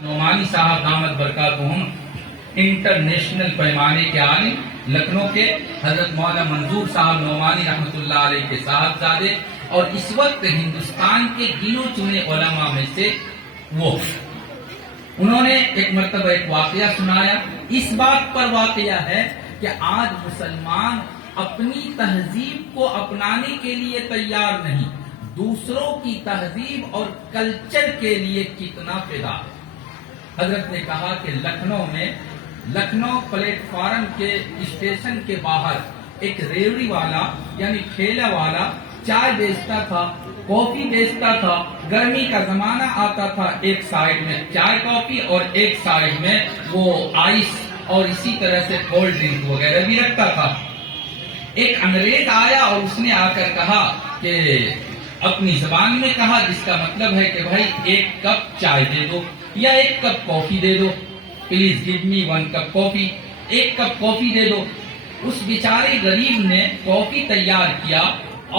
نعمانی صاحب دامت برکاتہم انٹرنیشنل پیمانے کے عالم لکھنؤ کے حضرت مولانا منظور صاحب نعمانی رحمۃ اللہ علیہ کے صاحبزادے اور اس وقت ہندوستان کے گنوں چنے علماء میں سے وہ انہوں نے ایک مرتبہ ایک واقعہ سنایا. اس بات پر واقعہ ہے کہ آج مسلمان اپنی تہذیب کو اپنانے کے لیے تیار نہیں، دوسروں کی تہذیب اور کلچر کے لیے کتنا فدا ہے. حضرت نے کہا کہ لکھنؤ پلیٹ فارم کے اسٹیشن کے باہر ایک ریوڑی والا یعنی ٹھیلا والا چائے بیچتا تھا، کافی بیچتا تھا. گرمی کا زمانہ آتا تھا، ایک سائیڈ میں چائے کافی اور ایک سائیڈ میں وہ آئس اور اسی طرح سے کولڈ ڈرنک وغیرہ بھی رکھتا تھا. ایک انگریز آیا اور اس نے آ کر کہا کہ اپنی زبان میں کہا، جس کا مطلب ہے کہ بھائی ایک کپ چائے دے دو یا ایک کپ کافی دے دو، please give me 1 cup coffee, ایک کپ کافی دے دو. اس بیچارے غریب نے کافی تیار کیا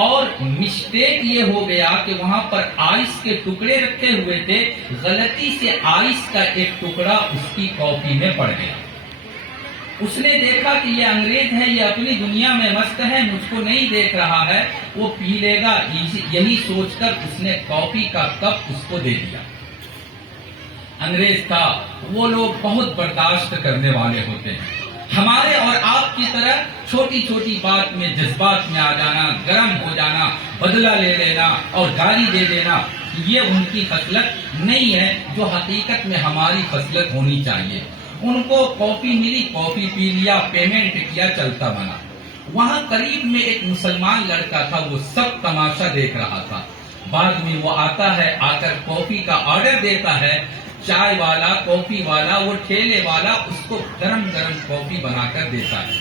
اور مسٹیک یہ ہو گیا کہ وہاں پر آئس کے ٹکڑے رکھے ہوئے تھے، غلطی سے آئس کا ایک ٹکڑا اس کی کافی میں پڑ گیا. اس نے دیکھا کہ یہ انگریز ہے، یہ اپنی دنیا میں مست ہے، مجھ کو نہیں دیکھ رہا ہے، وہ پی لے گا، یہی سوچ کر اس نے کافی کا کپ اس کو دے دیا. انگریز تھا، وہ لوگ بہت برداشت کرنے والے ہوتے ہیں. ہمارے اور آپ کی طرح چھوٹی چھوٹی بات میں جذبات میں آ جانا، گرم ہو جانا، بدلہ لے لینا اور گالی دے دینا، یہ ان کی خصلت نہیں ہے جو حقیقت میں ہماری خصلت ہونی چاہیے. ان کو کافی ملی، کافی پی لیا، پیمنٹ کیا، چلتا بنا. وہاں قریب میں ایک مسلمان لڑکا تھا، وہ سب تماشا دیکھ رہا تھا. بعد میں وہ آتا ہے، آ کر کافی کا آرڈر دیتا ہے. چائے والا، کافی والا، وہ ٹھیلے والا اس کو گرم گرم کافی بنا کر دیتا ہے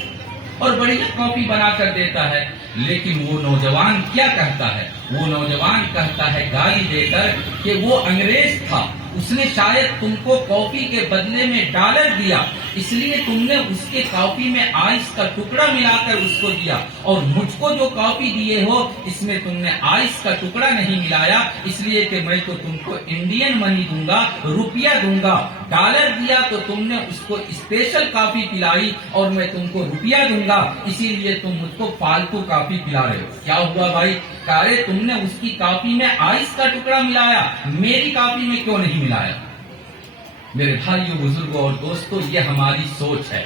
اور بڑھیا کافی بنا کر دیتا ہے. لیکن وہ نوجوان کیا کہتا ہے؟ وہ نوجوان کہتا ہے گالی دے کر کہ وہ انگریز تھا، اس نے شاید تم کو کافی کے بدلے میں ڈالر دیا، اس لیے تم نے اس کے کافی میں آئس کا ٹکڑا ملا کر اس کو دیا، اور مجھ کو جو کافی دیے ہو اس میں تم نے آئس کا ٹکڑا نہیں ملایا، اس لیے کہ میں تو تم کو انڈین منی دوں گا، روپیہ دوں گا. ڈالر دیا تو تم نے اس کو اسپیشل کافی پلائی اور میں تم کو روپیہ دوں گا، اسی لیے تم مجھ کو فالتو کافی پلا رہے ہو. کیا ہوا بھائی؟ کہے تم نے اس کی کافی میں آئس کا ٹکڑا ملایا، میری کافی میں کیوں نہیں ملایا؟ میرے بھائیوں، بزرگوں اور دوستوں، یہ ہماری سوچ ہے.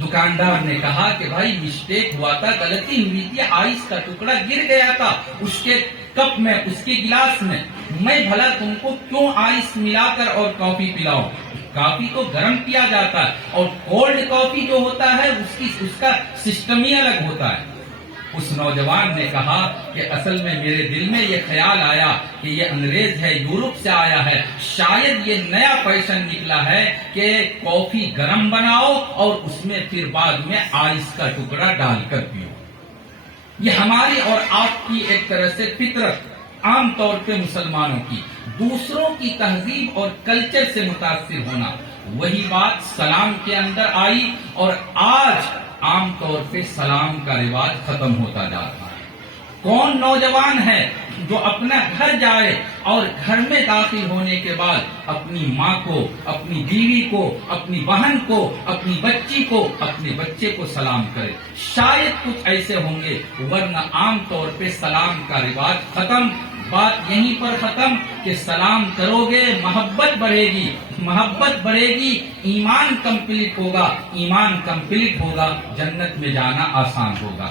دکاندار نے کہا کہ بھائی مسٹیک ہوا تھا، غلطی ہوئی تھی، آئس کا ٹکڑا گر گیا تھا اس کے کپ میں، اس کے گلاس میں بھلا تم کو کیوں آئس ملا کر اور کافی پلاؤ؟ کافی تو گرم پیا جاتا ہے اور کولڈ کافی جو ہوتا ہے اس کا سسٹم ہی الگ ہوتا ہے. اس نوجوان نے کہا کہ اصل میں میرے دل میں یہ خیال آیا کہ یہ انگریز ہے، یورپ سے آیا ہے، شاید یہ نیا فیشن نکلا ہے کہ کافی گرم بناؤ اور اس میں پھر بعد میں آئس کا ٹکڑا ڈال کر پیو. یہ ہماری اور آپ کی ایک طرح سے فطرت، عام طور پہ مسلمانوں کی دوسروں کی تہذیب اور کلچر سے متاثر ہونا. وہی بات سلام کے اندر آئی اور آج عام طور پہ سلام کا رواج ختم ہوتا جا رہا ہے. کون نوجوان ہے جو اپنا گھر جائے اور گھر میں داخل ہونے کے بعد اپنی ماں کو، اپنی بیوی کو، اپنی بہن کو، اپنی بچی کو، اپنے بچے کو سلام کرے؟ شاید کچھ ایسے ہوں گے، ورنہ عام طور پہ سلام کا رواج ختم. بات یہیں پر ختم کہ سلام کرو گے، محبت بڑھے گی، محبت بڑھے گی، ایمان کمپلیٹ ہوگا، ایمان کمپلیٹ ہوگا، جنت میں جانا آسان ہوگا.